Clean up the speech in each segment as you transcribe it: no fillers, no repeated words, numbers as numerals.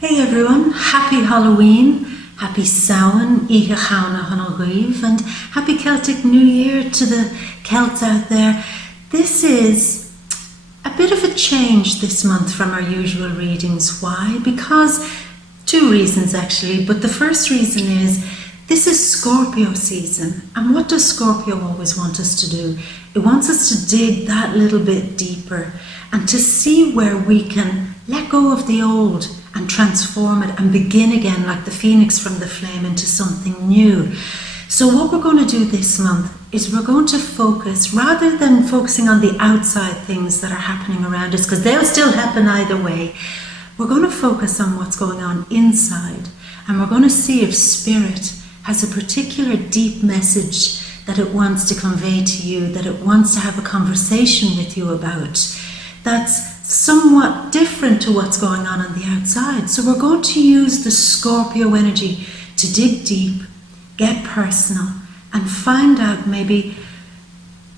Hey everyone, happy Halloween, happy Samhain, Icha Chana Hanalgriv, and happy Celtic New Year to the Celts out there. This is a bit of a change this month from our usual readings. Why? Because two reasons actually, but the first reason is this is Scorpio season, and what does Scorpio always want us to do? It wants us to dig that little bit deeper and to see where we can let go of the old and transform it and begin again like the phoenix from the flame into something new. So what we're going to do this month is we're going to focus, rather than focusing on the outside things that are happening around us, because they'll still happen either way, we're going to focus on what's going on inside, and we're going to see if Spirit has a particular deep message that it wants to convey to you, that it wants to have a conversation with you about, that's somewhat different to what's going on the outside. So we're going to use the Scorpio energy to dig deep, get personal, and find out maybe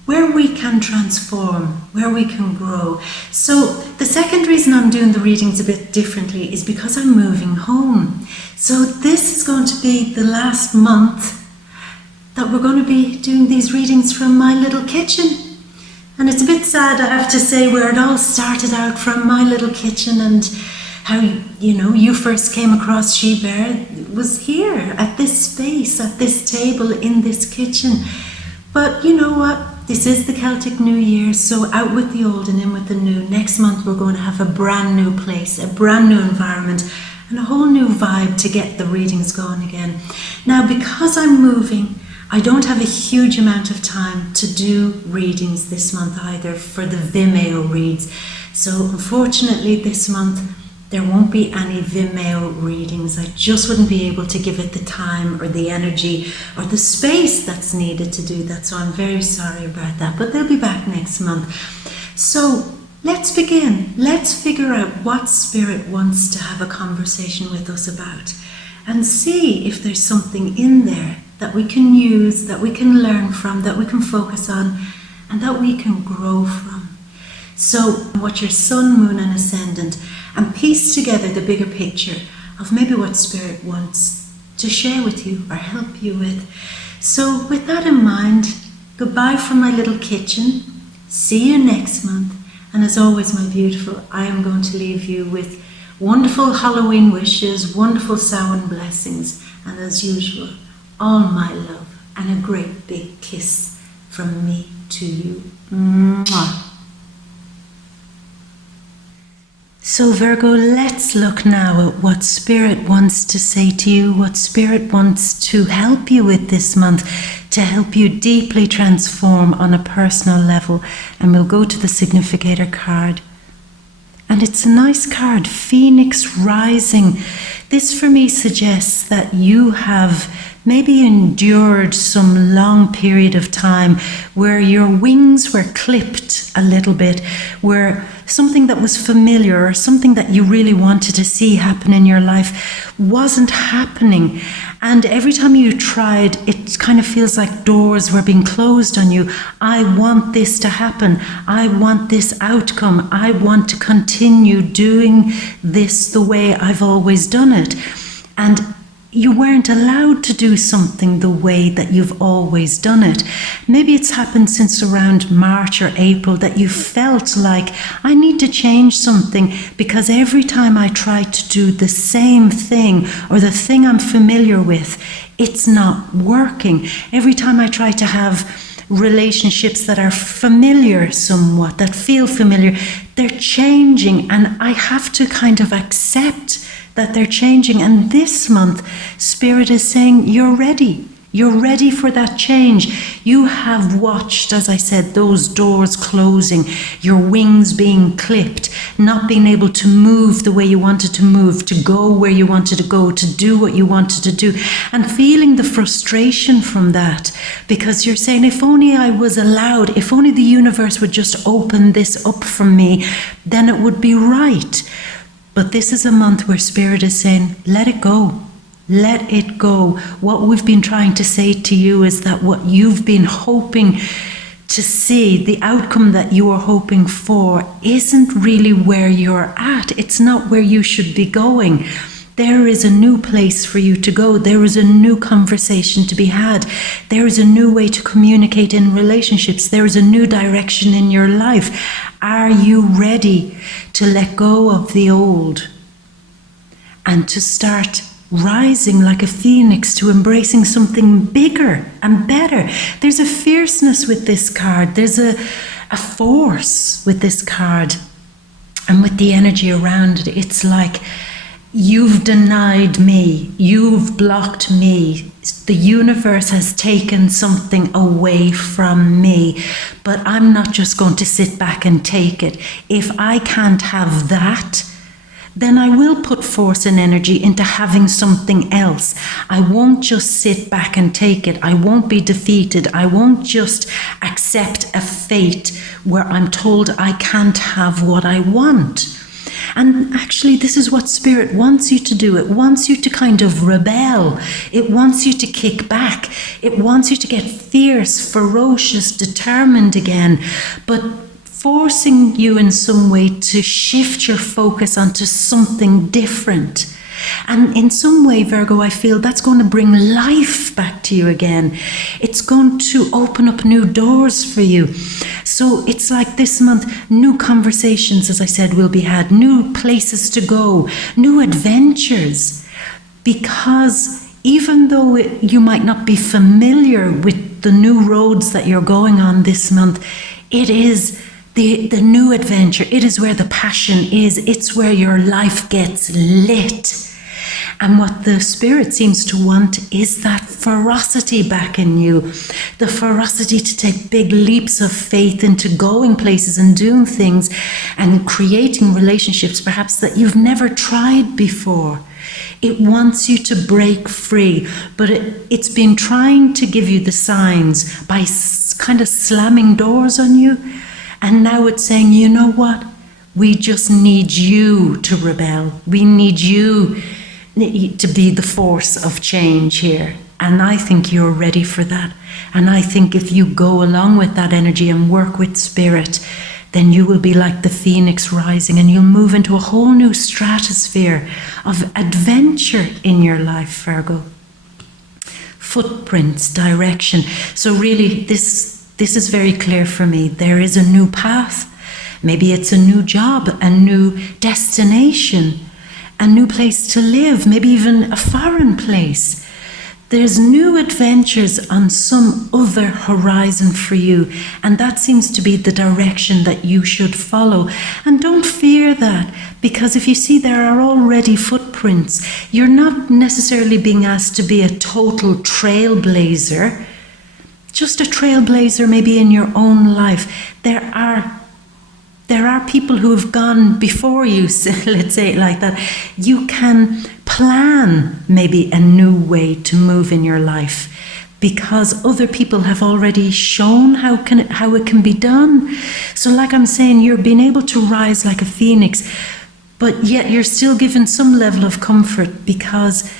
where we can transform, where we can grow. So the second reason I'm doing the readings a bit differently is because I'm moving home. So this is going to be the last month that we're going to be doing these readings from my little kitchen. And it's a bit sad, I have to say, where it all started out from my little kitchen, and how, you first came across She Bear was here, at this space, at this table, in this kitchen. But you know what? This is the Celtic New Year, so out with the old and in with the new. Next month we're going to have a brand new place, a brand new environment, and a whole new vibe to get the readings going again. Now, because I'm moving, I don't have a huge amount of time to do readings this month either for the Vimeo reads. So unfortunately this month there won't be any Vimeo readings. I just wouldn't be able to give it the time or the energy or the space that's needed to do that. So I'm very sorry about that, but they'll be back next month. So let's begin. Let's figure out what Spirit wants to have a conversation with us about, and see if there's something in there that we can use, that we can learn from, that we can focus on, and that we can grow from. So what your sun, moon and ascendant, and piece together the bigger picture of maybe what Spirit wants to share with you or help you with. So with that in mind, goodbye from my little kitchen. See you next month. And as always, my beautiful, I am going to leave you with wonderful Halloween wishes, wonderful Samhain blessings, and as usual, all my love and a great big kiss from me to you. Mwah. So Virgo, let's look now at what Spirit wants to say to you, what Spirit wants to help you with this month, to help you deeply transform on a personal level. And we'll go to the significator card. And it's a nice card, Phoenix Rising. This for me suggests that you have maybe endured some long period of time where your wings were clipped a little bit, where something that was familiar or something that you really wanted to see happen in your life wasn't happening. And every time you tried, it kind of feels like doors were being closed on you. I want this to happen. I want this outcome. I want to continue doing this the way I've always done it. And you weren't allowed to do something the way that you've always done it. Maybe it's happened since around March or April that you felt like, I need to change something because every time I try to do the same thing or the thing I'm familiar with, it's not working. Every time I try to have relationships that are familiar somewhat, that feel familiar, they're changing, and I have to kind of accept that they're changing. And this month, Spirit is saying, you're ready. You're ready for that change. You have watched, as I said, those doors closing, your wings being clipped, not being able to move the way you wanted to move, to go where you wanted to go, to do what you wanted to do, and feeling the frustration from that, because you're saying, if only I was allowed, if only the universe would just open this up for me, then it would be right. But this is a month where Spirit is saying, let it go. Let it go. What we've been trying to say to you is that what you've been hoping to see the outcome that you are hoping for isn't really where you're at. It's not where you should be going. There is a new place for you to go. There is a new conversation to be had. There is a new way to communicate in relationships. There is a new direction in your life. Are you ready to let go of the old and to start rising like a phoenix, to embracing something bigger and better? There's a fierceness with this card. There's a force with this card. And with the energy around it, it's like, you've denied me, you've blocked me, the universe has taken something away from me, but I'm not just going to sit back and take it. If I can't have that, then I will put force and energy into having something else. I won't just sit back and take it. I won't be defeated. I won't just accept a fate where I'm told I can't have what I want. And actually, this is what Spirit wants you to do. It wants you to kind of rebel. It wants you to kick back. It wants you to get fierce, ferocious, determined again, but forcing you in some way to shift your focus onto something different. And in some way, Virgo, I feel that's going to bring life back to you again. It's going to open up new doors for you. So it's like this month, new conversations, as I said, will be had, new places to go, new adventures. Because even though you might not be familiar with the new roads that you're going on this month, it is the new adventure. It is where the passion is. It's where your life gets lit. And what the Spirit seems to want is that ferocity back in you, the ferocity to take big leaps of faith into going places and doing things and creating relationships perhaps that you've never tried before. It wants you to break free, but it's been trying to give you the signs by kind of slamming doors on you. And now it's saying, you know what? We just need you to rebel. We need you to be the force of change here. And I think you're ready for that. And I think if you go along with that energy and work with Spirit, then you will be like the phoenix rising, and you'll move into a whole new stratosphere of adventure in your life, Virgo. Footprints, direction. So really, this is very clear for me. There is a new path. Maybe it's a new job, a new destination, a new place to live, maybe even a foreign place. There's new adventures on some other horizon for you, and that seems to be the direction that you should follow. And don't fear that, because if you see there are already footprints, you're not necessarily being asked to be a total trailblazer, just a trailblazer maybe in your own life. There are people who have gone before you, so let's say it like that. You can plan maybe a new way to move in your life because other people have already shown how it can be done. So like I'm saying, you're being able to rise like a phoenix, but yet you're still given some level of comfort because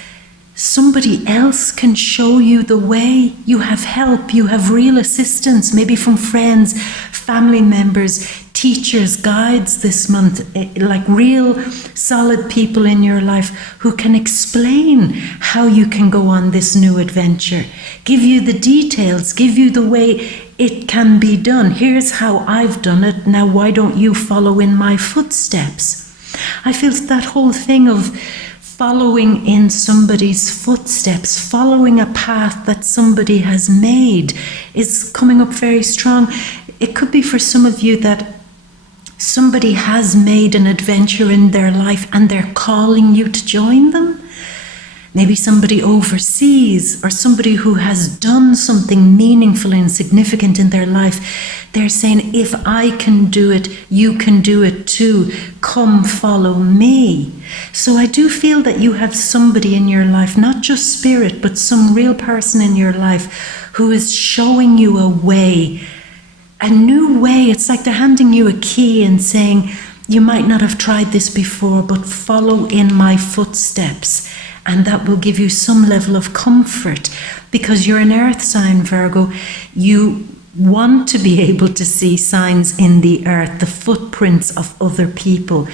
somebody else can show you the way. You have help, you have real assistance, maybe from friends, family members, teachers, guides this month, like real solid people in your life who can explain how you can go on this new adventure, give you the details, give you the way it can be done. Here's how I've done it. Now, why don't you follow in my footsteps? I feel that whole thing of following in somebody's footsteps, following a path that somebody has made is coming up very strong. It could be for some of you that somebody has made an adventure in their life and they're calling you to join them. Maybe somebody overseas or somebody who has done something meaningful and significant in their life. They're saying, if I can do it, you can do it too. Come follow me. So I do feel that you have somebody in your life, not just Spirit, but some real person in your life who is showing you a way, a new way. It's like they're handing you a key and saying, you might not have tried this before, but follow in my footsteps. And that will give you some level of comfort because you're an earth sign, Virgo. You want to be able to see signs in the earth, the footprints of other people.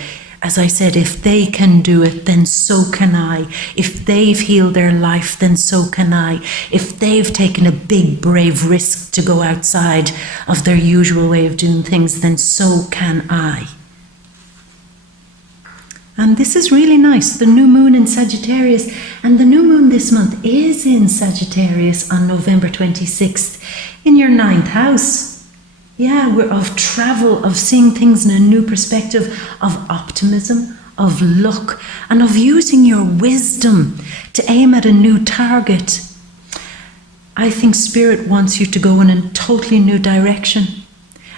As I said, if they can do it, then so can I. If they've healed their life, then so can I. If they've taken a big, brave risk to go outside of their usual way of doing things, then so can I. And this is really nice, the new moon in Sagittarius. And the new moon this month is in Sagittarius on November 26th in your 9th house. Yeah, we're of travel, of seeing things in a new perspective, of optimism, of luck, and of using your wisdom to aim at a new target. I think Spirit wants you to go in a totally new direction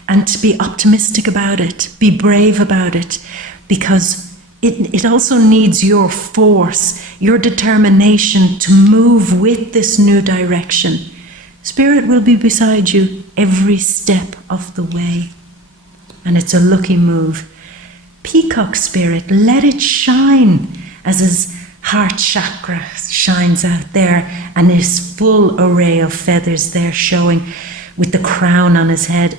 and to be optimistic about it, be brave about it, because it also needs your force, your determination to move with this new direction. Spirit will be beside you every step of the way. And it's a lucky move. Peacock Spirit, let it shine as his heart chakra shines out there and his full array of feathers there showing with the crown on his head.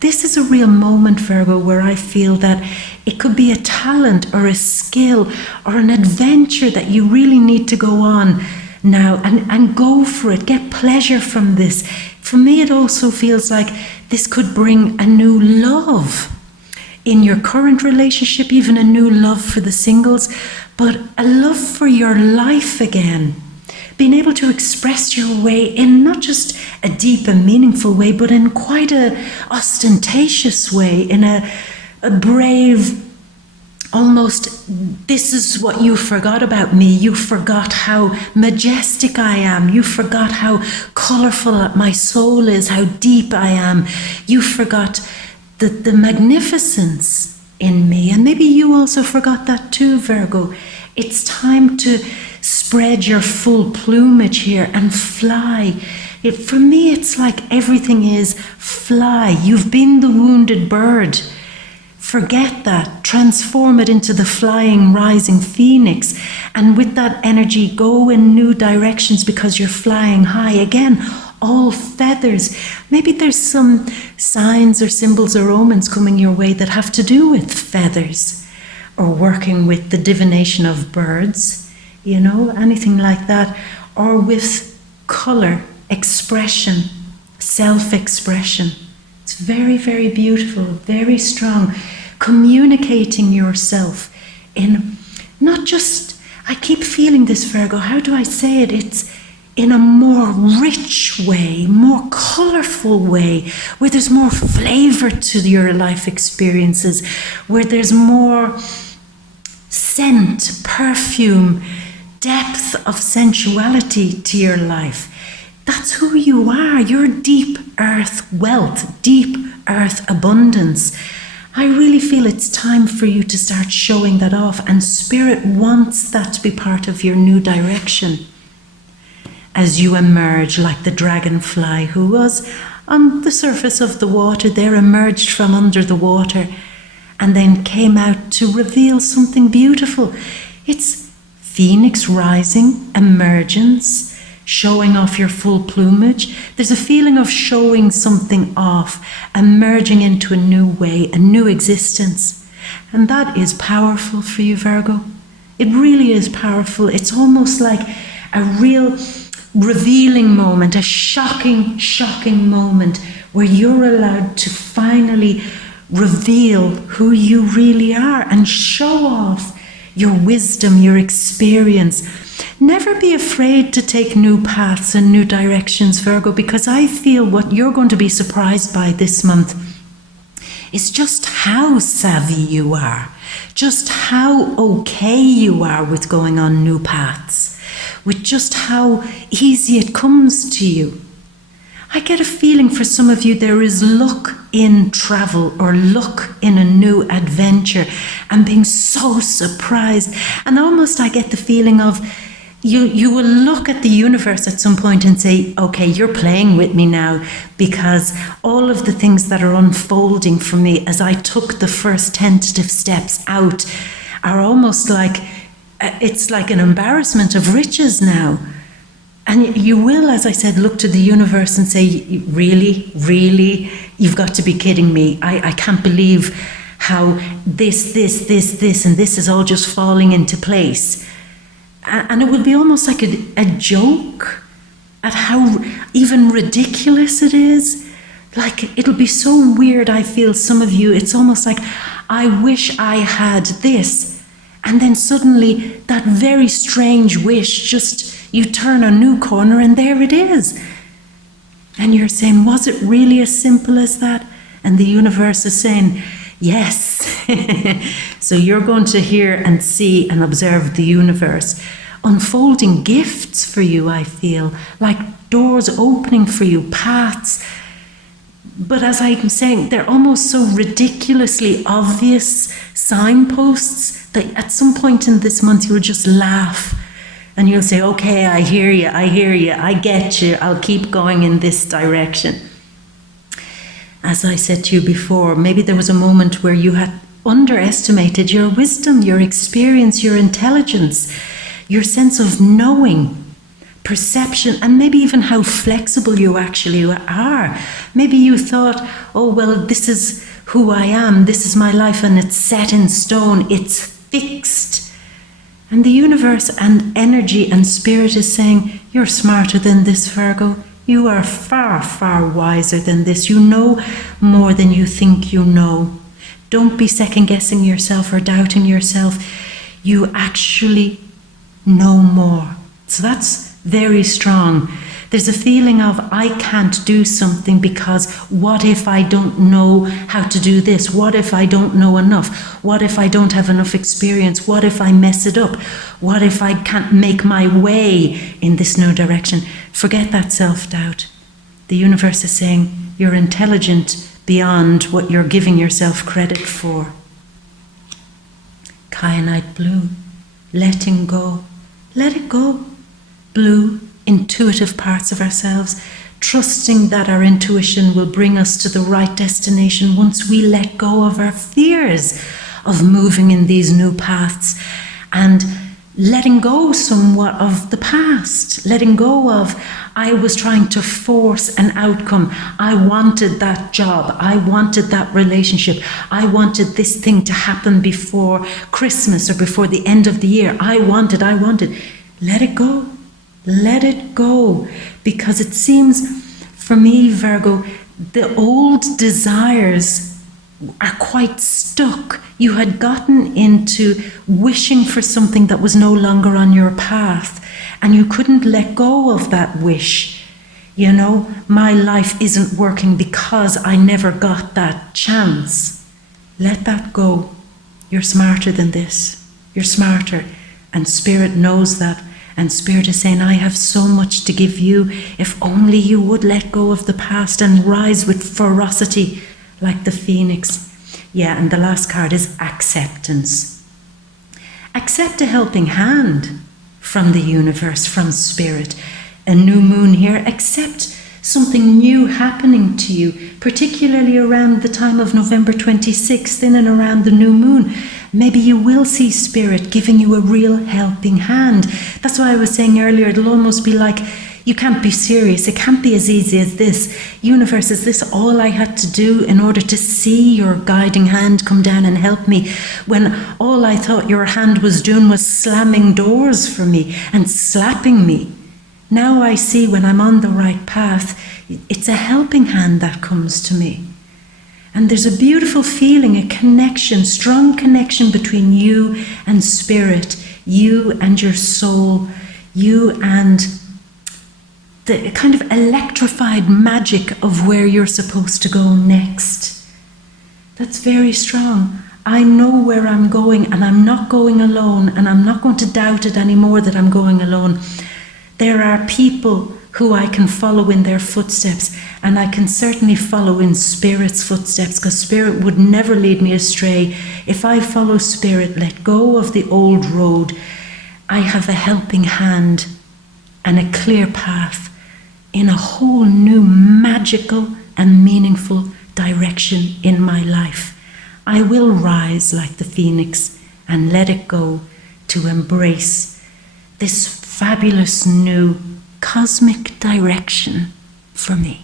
This is a real moment, Virgo, where I feel that it could be a talent or a skill or an adventure that you really need to go on now and go for it. Get pleasure from this. For me, it also feels like this could bring a new love in your current relationship, even a new love for the singles, but a love for your life again. Being able to express your way in not just a deep and meaningful way, but in quite a ostentatious way, in a brave, almost, this is what you forgot about me. You forgot how majestic I am. You forgot how colourful my soul is, how deep I am. You forgot the magnificence in me. And maybe you also forgot that too, Virgo. It's time to spread your full plumage here and fly. For me, it's like everything is fly. You've been the wounded bird. Forget that. Transform it into the flying, rising phoenix. And with that energy, go in new directions because you're flying high. Again, all feathers. Maybe there's some signs or symbols or omens coming your way that have to do with feathers or working with the divination of birds, you know, anything like that, or with colour, expression, self-expression. It's very, very beautiful, very strong. Communicating yourself in not just, I keep feeling this, Virgo, how do I say it? It's in a more rich way, more colourful way, where there's more flavour to your life experiences, where there's more scent, perfume, depth of sensuality to your life. That's who you are. You're deep earth wealth, deep earth abundance. I really feel it's time for you to start showing that off, and Spirit wants that to be part of your new direction. As you emerge like the dragonfly who was on the surface of the water there, emerged from under the water and then came out to reveal something beautiful. It's phoenix rising, emergence, showing off your full plumage. There's a feeling of showing something off, emerging into a new way, a new existence. And that is powerful for you, Virgo. It really is powerful. It's almost like a real revealing moment, a shocking, shocking moment where you're allowed to finally reveal who you really are and show off your wisdom, your experience. Never be afraid to take new paths and new directions, Virgo, because I feel what you're going to be surprised by this month is just how savvy you are, just how okay you are with going on new paths, with just how easy it comes to you. I get a feeling for some of you there is luck in travel or luck in a new adventure and being so surprised. And almost I get the feeling of you will look at the universe at some point and say, okay, you're playing with me now, because all of the things that are unfolding for me as I took the first tentative steps out are almost like, it's like an embarrassment of riches now. And you will, as I said, look to the universe and say, really, really, you've got to be kidding me. I can't believe how this, and this is all just falling into place. And it will be almost like a joke at how even ridiculous it is. Like, it'll be so weird, I feel, some of you, it's almost like, I wish I had this. And then suddenly, that very strange wish, just, you turn a new corner and there it is. And you're saying, was it really as simple as that? And the universe is saying, yes. So you're going to hear and see and observe the universe unfolding gifts for you, I feel, like doors opening for you, paths. But as I'm saying, they're almost so ridiculously obvious signposts that at some point in this month you'll just laugh and you'll say, okay, I hear you, I get you, I'll keep going in this direction. As I said to you before, maybe there was a moment where you had underestimated your wisdom, your experience, your intelligence, your sense of knowing, perception, and maybe even how flexible you actually are. Maybe you thought, oh, well, this is who I am, this is my life, and it's set in stone, it's fixed. And the universe and energy and spirit is saying, you're smarter than this, Virgo. You are far, far wiser than this. You know more than you think you know. Don't be second-guessing yourself or doubting yourself. You actually know more. So that's very strong. There's a feeling of, I can't do something because what if I don't know how to do this? What if I don't know enough? What if I don't have enough experience? What if I mess it up? What if I can't make my way in this new direction? Forget that self-doubt. The universe is saying, you're intelligent beyond what you're giving yourself credit for. Kyanite blue, letting go. Let it go. Blue, intuitive parts of ourselves, trusting that our intuition will bring us to the right destination once we let go of our fears of moving in these new paths and letting go somewhat of the past, letting go of, I was trying to force an outcome. I wanted that job. I wanted that relationship. I wanted this thing to happen before Christmas or before the end of the year. I wanted. Let it go. Let it go, because it seems, for me, Virgo, the old desires are quite stuck. You had gotten into wishing for something that was no longer on your path, and you couldn't let go of that wish. You know, my life isn't working because I never got that chance. Let that go. You're smarter than this. You're smarter, and Spirit knows that. And Spirit is saying, I have so much to give you if only you would let go of the past and rise with ferocity like the phoenix. Yeah, and the last card is acceptance. Accept a helping hand from the universe, from Spirit. A new moon here. Accept something new happening to you, particularly around the time of November 26th, in and around the new moon. Maybe you will see Spirit giving you a real helping hand. That's why I was saying earlier, it'll almost be like, you can't be serious. It can't be as easy as this. Universe, is this all I had to do in order to see your guiding hand come down and help me, when all I thought your hand was doing was slamming doors for me and slapping me? Now I see, when I'm on the right path, it's a helping hand that comes to me. And there's a beautiful feeling, a connection, strong connection between you and Spirit, you and your soul, you and the kind of electrified magic of where you're supposed to go next. That's very strong. I know where I'm going, and I'm not going alone, and I'm not going to doubt it anymore that I'm going alone. There are people who I can follow in their footsteps, and I can certainly follow in Spirit's footsteps, because Spirit would never lead me astray. If I follow Spirit, let go of the old road, I have a helping hand and a clear path in a whole new magical and meaningful direction in my life. I will rise like the phoenix and let it go to embrace this fabulous new cosmic direction for me.